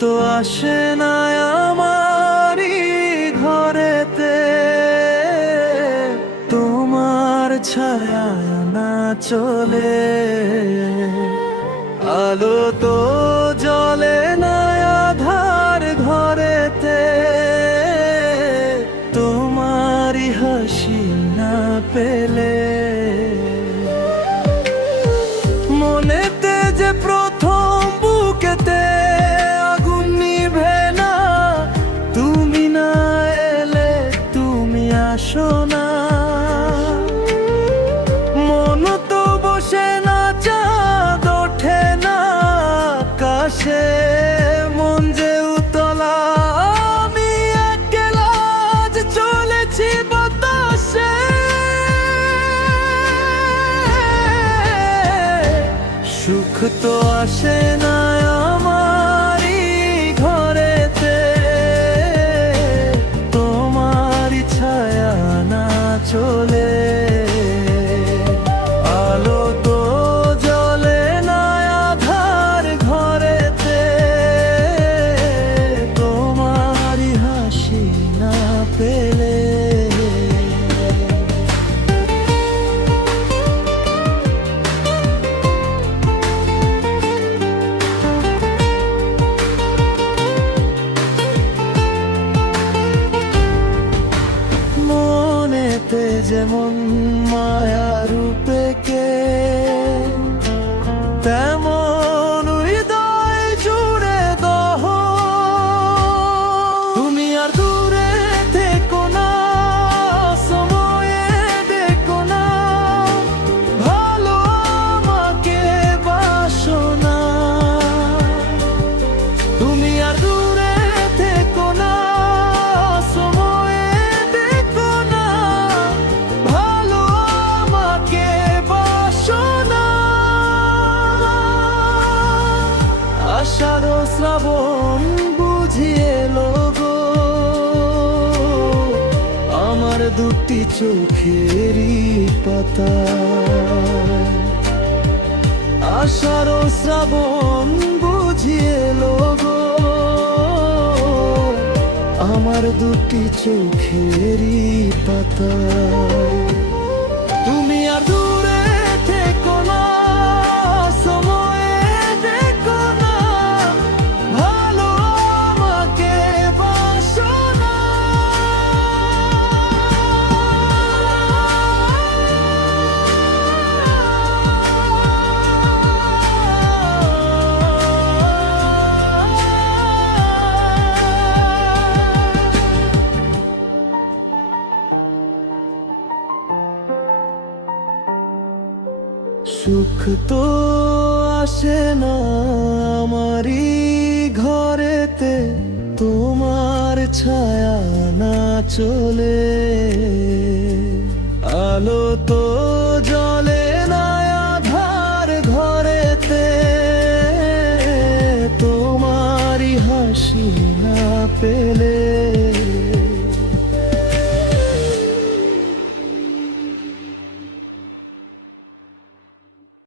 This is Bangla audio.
তো আসে না আমারি ঘরেতে। তোমার ছায়া না চলে। আলো তো আসে না যেমন মায়া রূপে কে আষাঢ় শ্রাবণ বুঝিয়ে লোগো আমার দুটি চোখেরই পাতা। আষাঢ় শ্রাবণ বুঝিয়ে লোগো আমার দুটি চোখেরই পাতা। সুখ তো আসে না আমারি ঘরেতে তোমার ছায়া না চলে। আলো